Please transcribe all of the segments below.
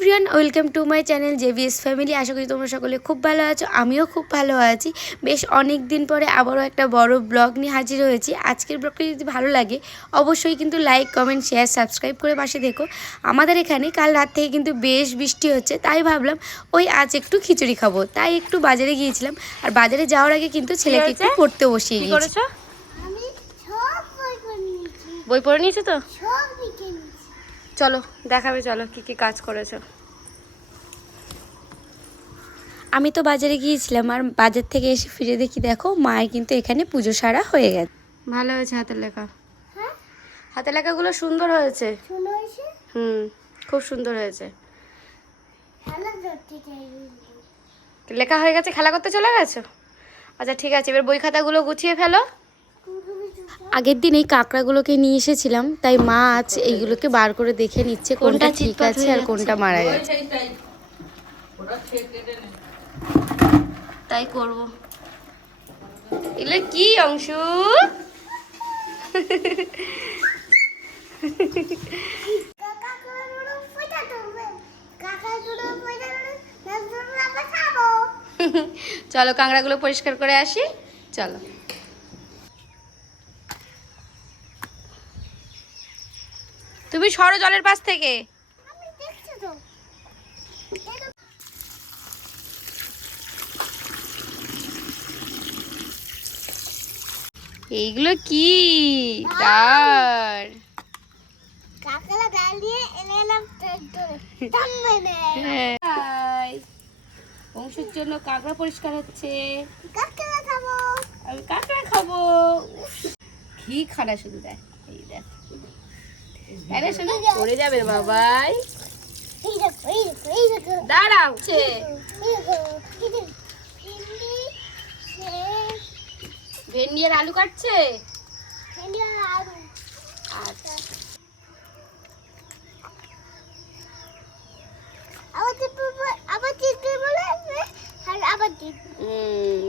Everyone welcome to my channel JVS family. আশা করি তোমরা সকলে খুব ভালো আছো আমিও খুব ভালো আছি। বেশ অনেক দিন পরে আবারও একটা বড় ব্লগ নিয়ে হাজির হয়েছি। আজকের ব্লগটি যদি ভালো লাগে অবশ্যই কিন্তু লাইক কমেন্ট শেয়ার সাবস্ক্রাইব করে পাশে দেখো। আমাদের এখানে কাল রাত থেকে কিন্তু বেশ বৃষ্টি হচ্ছে তাই ভাবলাম ওই আজ একটু খিচুড়ি খাব। তাই একটু বাজারে গিয়েছিলাম আর বাজারে যাওয়ার আগে কিন্তু ছেলেকে একটু পড়তে বসিয়ে গিয়েছি করেছ? আমি সব বই পড়ে নিয়েছো। তো? চলো দেখাবে চলো কি কি কাজ করেছ। আমি তো বাজারে গিয়েছিলাম আর বাজার থেকে এসে ফিরে দেখি দেখো মায়ের কিন্তু এখানে পুজো সারা হয়ে গেছে। ভালো হয়েছে হাতের লেখা। হ্যাঁ? হাতের লেখাগুলো সুন্দর হয়েছে। হুম খুব সুন্দর হয়েছে। লেখা হয়ে গেছে খেলা করতে চলে গেছো? আচ্ছা ঠিক আছে এবার বই খাতাগুলো গুছিয়ে ফেলো। আগের দিন এই কাঁকড়াগুলোকে নিয়ে এসেছিলাম তাই মা আজ এইগুলোকে বার করে দেখে নিচ্ছে কোনটা ঠিক আছে আর কোনটা মারা গেছে। তাই করব। এগুলো কি অংশ? চলো কাঁকড়াগুলো পরিষ্কার করে আসি চলো। সরো জলের পাশ থেকে। এইগুলো কি? তার কাকালা দাঁড়িয়ে এনে এলাম অংশের জন্য কাঁকড়া পরিষ্কার হচ্ছে। খাব। আমি কাঁকড়া খাব। কি খানা শুধু দেখ। এই দেখ। পড়ে যাবে বাবাই দাঁড়াও ছে ভেন্ডি আর আলু কাটছে ভিন্ডি আর আলু আচ্ছা আবার টিপে বল- আবার টিপে বলে আর আবার টিপে উম,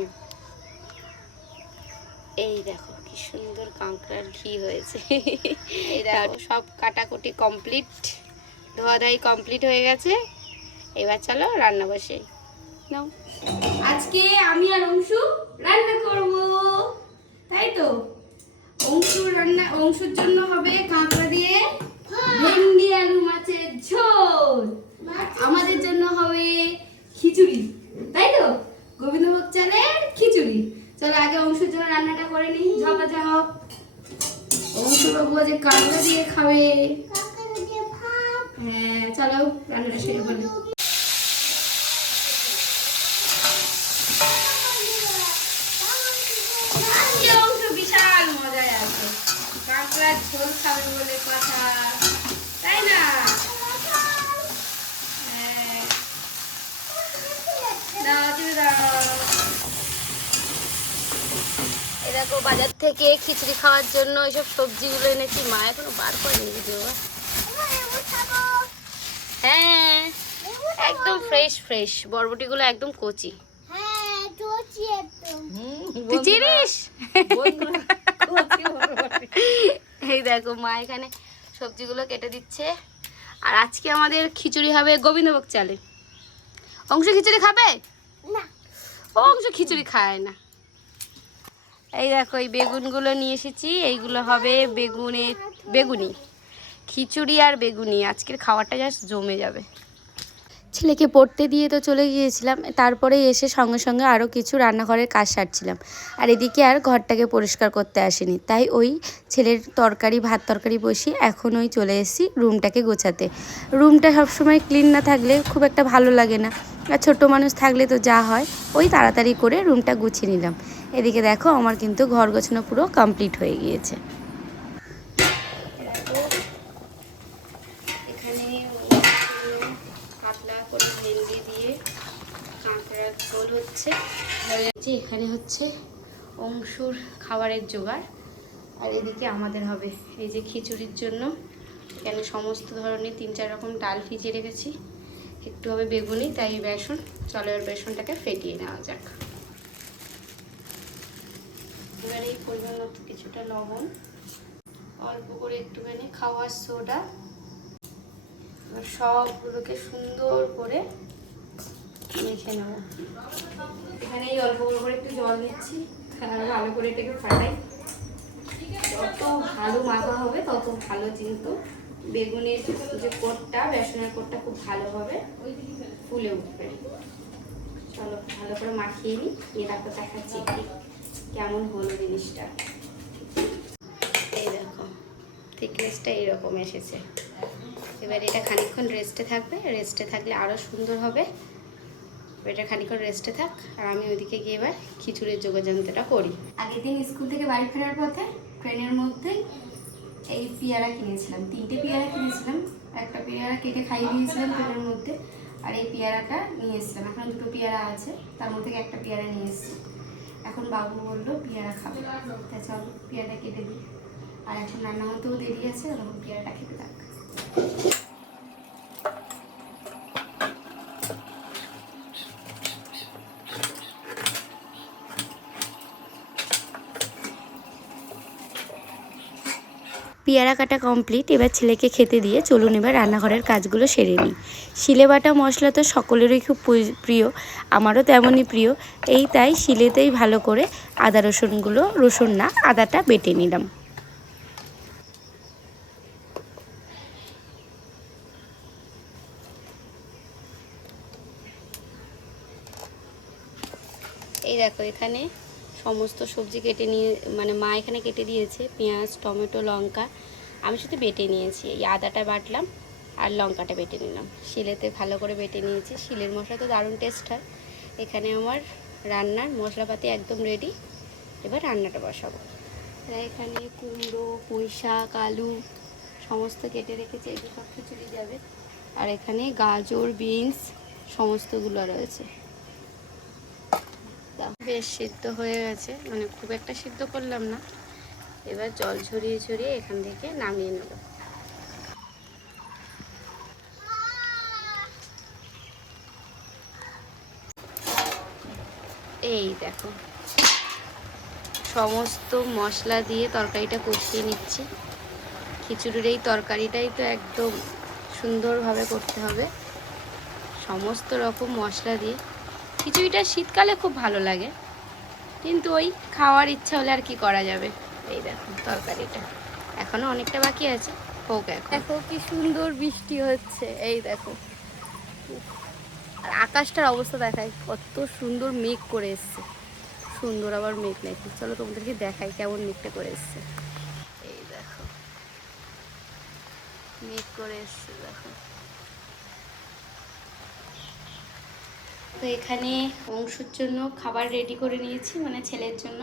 এই দেখো কি সুন্দর কাঁকড়ার ঘি হয়েছে। সব কাটাকুটি কমপ্লিট ধোয়া ধাই কমপ্লিট হয়ে গেছে। এবার চলো রান্না বসে। নাও। আজকে আমি আর অংশু রান্না করব। তাই তো? অংশুর রান্না অংশুর জন্য হবে কাঁকড়া দিয়ে ভেন্ডি আলু মাছের ঝোল। আমাদের জন্য হবে খিচুড়ি। তাই তো? গোবিন্দভোগ চালের খিচুড়ি। চলো আগে অংশুর জন্য রান্নাটা করে নিই, ঝপাঝপ। অংশু বাবু আজ কাঁকড়া দিয়ে খাবে। হ্যাঁ চলো রান্নাটা বিশাল মজায় আছে কাঁকড়ার ঝোল খাবে বলে কথা তাই না হ্যাঁ দাও তুমি দাও এই দেখো বাজার থেকে খিচুড়ি খাওয়ার জন্য এইসব সবজিগুলো এনেছি। মা এখনও বার করেনি কিছু হ্যাঁ একদম ফ্রেশ ফ্রেশ বরবটিগুলো একদম কচি। হ্যাঁ তুই চিনিস? এই দেখো মা এখানে সবজিগুলো কেটে দিচ্ছে। আর আজকে আমাদের খিচুড়ি হবে গোবিন্দভোগ চালে অংশ খিচুড়ি খাবে? না। অংশ খিচুড়ি খায় না। এই দেখো, এই বেগুনগুলো নিয়ে এসেছি। এইগুলো হবে বেগুনে বেগুনি, খিচুড়ি আর বেগুনি। আজকের খাবারটা জাস্ট জমে যাবে। ছেলেকে পড়তে দিয়ে তো চলে গিয়েছিলাম, তারপরে এসে সঙ্গে সঙ্গে আরও কিছু রান্নাঘরের কাজ সারছিলাম। আর এদিকে আর ঘরটাকে পরিষ্কার করতে আসেনি, তাই ওই ছেলের তরকারি, ভাত তরকারি বসিয়ে এখন ওই চলে এসেছি রুমটাকে গোছাতে। রুমটা সবসময় ক্লিন না থাকলে খুব একটা ভালো লাগে না, আর ছোটো মানুষ থাকলে তো যা হয়, ওই তাড়াতাড়ি করে রুমটা গুছিয়ে নিলাম। এদিকে দেখো, আমার কিন্তু ঘর গোছানো পুরো কমপ্লিট হয়ে গিয়েছে। হচ্ছে। এখানে হচ্ছে অংশুর খাবারের জোগাড়। আর এদিকে আমাদের হবে, এই যে খিচুড়ির জন্য। এখানে সমস্ত ধরনের তিন চার রকম ডাল ভিজিয়ে রেখেছি। একটু হবে বেগুনি, তাই বেসন। চলো বেসনটাকে ফেটিয়ে নেওয়া যাক। এবার এই পরিমাণ মতো কিছুটা লবণ। অল্প করে একটুখানি খাওয়ার সোডা। সবগুলোকে সুন্দর করে মেখে নেব। এখানে এই অল্প করে একটু জল দিচ্ছি। ভালো করে এটাকে ফাটাই। যত ভালো মাখা হবে, তত ভালো কিন্তু বেগুনের যে কোটটা, বেসনের কোটটা খুব ভালো হবে ফুলে উঠবে। চলো ভালো করে মাখিয়ে নিই। নিয়ে তারপর দেখাচ্ছি। কেমন হলো জিনিসটা? এই দেখো থিকনেসটা এইরকম এসেছে। এবার এটা খানিকক্ষণ রেস্টে থাকবে। রেস্টে থাকলে আরও সুন্দর হবে। এটা খানিকক্ষণ রেস্টে থাক আর আমি ওইদিকে গিয়ে এবার খিচুড়ির যোগাযন্ত্রটা করি। আগের দিন স্কুল থেকে বাড়ি ফেরার পথে ট্রেনের মধ্যে এই পেয়ারা কিনেছিলাম তিনটে পেয়ারা কিনেছিলাম। একটা পেয়ারা কেটে খাইয়ে দিয়েছিলাম ট্রেনের মধ্যে আর এই পেয়ারাটা নিয়ে এসেছিলাম। এখন দুটো পেয়ারা আছে তার মধ্যে একটা পেয়ারা নিয়ে এসেছি। এখন বাবু বলল, পেয়ারা খাবে। তা চলো পেয়ারা কেটে দিই। আর এখন রান্না হতেও দেরি আছে, ওরকম পেয়ারাটা খেতে থাক। পেয়ারা কাটা কমপ্লিট এবার ছেলেকে খেতে দিয়ে চলুন এবার রান্নাঘরের কাজগুলো সেরে নিই। শিলে বাটা মশলা তো সকলেরই খুব প্রিয়, আমারও তেমনই প্রিয়। এই তাই শিলেতেই ভালো করে আদা রসুনগুলো, রসুন না, আদাটা বেটে নিলাম। এই দেখো এখানে সমস্ত সবজি কেটে নিয়ে মানে মা এখানে কেটে দিয়েছে, পেঁয়াজ, টমেটো, লঙ্কা। আমি শুধু বেটে নিয়েছি, এই আদাটা বাটলাম আর লঙ্কাটা বেটে নিলাম। শিলেতে ভালো করে বেটে নিয়েছি, শিলের মশলা তো দারুণ টেস্ট হয়। এখানে আমার রান্নার মশলাপাতি একদম রেডি এবার রান্নাটা বসাবো। এখানে কুমড়ো পুঁই শাক আলু সমস্ত কেটে রেখেছি এগুলো সব খিচুড়ি যাবে। আর এখানে গাজর, বিনস, সমস্তগুলো রয়েছে। বেশ সিদ্ধ হয়ে গেছে। মানে খুব একটা সিদ্ধ করলাম না। এবার জল ঝরিয়ে ঝরিয়ে এখান থেকে নামিয়ে নেব। এই দেখো, সমস্ত মশলা দিয়ে তরকারিটা কষিয়ে নিচ্ছি। খিচুড়ির এই তরকারিটাই তো একদম সুন্দরভাবে করতে হবে। সমস্ত রকম মশলা দিয়ে খিচুড়িটা শীতকালে খুব ভালো লাগে। কিন্তু ওই খাওয়ার ইচ্ছা হলে আর কি করা যাবে? এই দেখো তরকারিটা। এখনও অনেকটা বাকি আছে। হোক এখন। দেখো কি সুন্দর বৃষ্টি হচ্ছে। এই দেখো। আর আকাশটার অবস্থা দেখায় কত সুন্দর মেঘ করে এসছে। সুন্দর আবার মেঘ নাকি চলো তোমাদেরকে দেখাই কেমন মেঘটা করে এসছে। এই দেখো। মেঘ করে এসছে, দেখো। তো এখানে অংশুর জন্য খাবার রেডি করে নিয়েছি মানে ছেলের জন্য।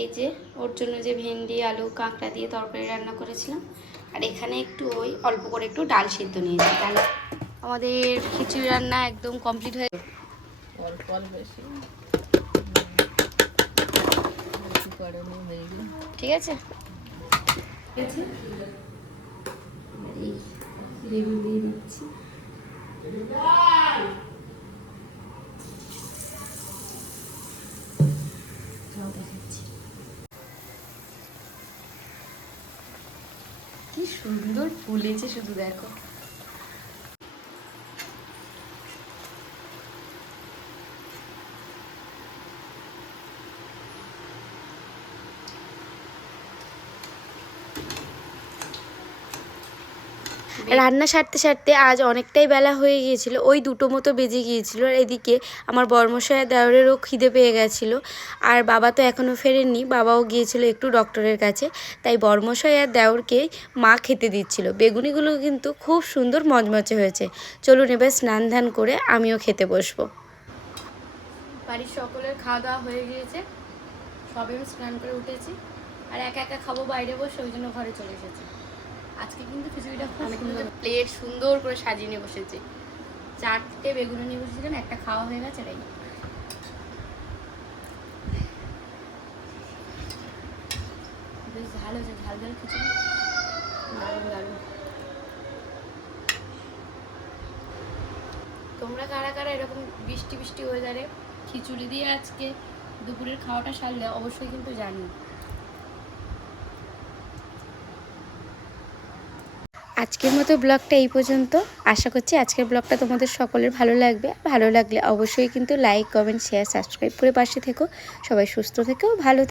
এই যে ওর জন্য যে ভেন্ডি আলু কাঁকড়া দিয়ে তরকারি রান্না করেছিলাম। আর এখানে একটু ওই অল্প করে একটু ডাল সিদ্ধ নিয়েছি। ডাল আমাদের খিচুড়ি রান্না একদম কমপ্লিট হয়ে অল্প বেশি। ঠিক আছে? ঠিক আছে লেবু দিয়ে দিচ্ছি জল দেখাচ্ছি। কি সুন্দর ফুলেছে শুধু দেখো। রান্না সারতে সারতে আজ অনেকটাই বেলা হয়ে গিয়েছিল। ওই দুটো মতো বেজে গিয়েছিল আর এদিকে আমার বর্মশায় দেওরেরও খিদে পেয়ে গেছিল। আর বাবা তো এখনও ফেরেননি, বাবাও গিয়েছিল একটু ডক্টরের কাছে। তাই বর্মশাই আর দেওরকে মা খেতে দিচ্ছিল। বেগুনিগুলো কিন্তু খুব সুন্দর মজমচে হয়েছে। চলুন এবার স্নান ধান করে আমিও খেতে বসবো। বাড়ির সকলের খাওয়া দাওয়া হয়ে গিয়েছে। সবে আমি স্নান করে উঠেছি। আর একা একা খাব বাইরে বসে, ওই জন্য ঘরে চলে এসেছি। আজকে কিন্তু খিচুড়িটা খুব সুন্দর। প্লেট সুন্দর করে সাজিয়ে নিয়ে বসেছি। চারটে বেগুনি নিয়ে বসেছিলাম একটা খাওয়া হয়ে গেছে এটাই বেশ ঝাল হয়েছে ঝাল ঝাল খিচুড়ি। দারুণ দারুণ। তোমরা কারা কারা এরকম বৃষ্টি বৃষ্টি ওয়েদারে খিচুড়ি দিয়ে আজকে দুপুরের খাওয়াটা সারলে অবশ্যই কিন্তু জানি। আজকের মতো ব্লগটা এই পর্যন্ত। আশা করছি আজকের ব্লগটা তোমাদের সকলের ভালো লাগবে। ভালো লাগলে অবশ্যই কিন্তু লাইক কমেন্ট শেয়ার সাবস্ক্রাইব করে পাশে থেকো। সবাই সুস্থ থেকেও ভালো